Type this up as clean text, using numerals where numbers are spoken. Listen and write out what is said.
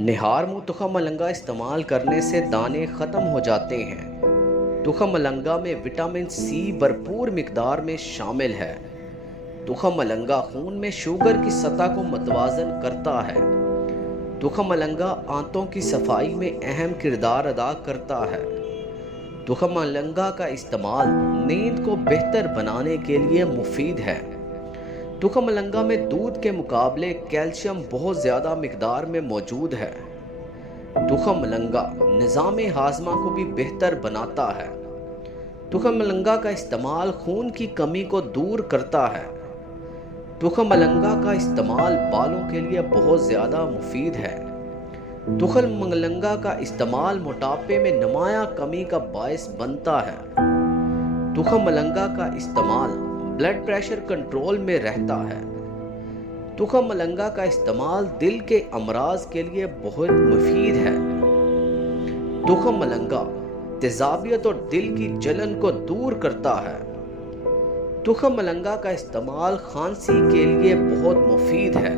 نہار منہ تخم ملنگا استعمال کرنے سے دانے ختم ہو جاتے ہیں۔ تخم ملنگا میں وٹامن سی بھرپور مقدار میں شامل ہے۔ تخم ملنگا خون میں شوگر کی سطح کو متوازن کرتا ہے۔ تخم ملنگا آنتوں کی صفائی میں اہم کردار ادا کرتا ہے۔ تخم ملنگا کا استعمال نیند کو بہتر بنانے کے لیے مفید ہے۔ تخم ملنگا میں دودھ کے مقابلے کیلشیم بہت زیادہ مقدار میں موجود ہے۔ تخم ملنگا نظام ہاضمہ کو بھی بہتر بناتا ہے۔ تخم ملنگا کا استعمال خون کی کمی کو دور کرتا ہے۔ تخم ملنگا کا استعمال بالوں کے لیے بہت زیادہ مفید ہے۔ تخم ملنگا کا استعمال موٹاپے میں نمایاں کمی کا باعث بنتا ہے۔ تخم ملنگا کا استعمال بلڈ پریشر کنٹرول میں رہتا ہے۔ تخم ملنگا کا استعمال دل کے امراض کے لیے بہت مفید ہے۔ تخم ملنگا تیزابیت اور دل کی جلن کو دور کرتا ہے۔ تخم ملنگا کا استعمال کھانسی کے لیے بہت مفید ہے۔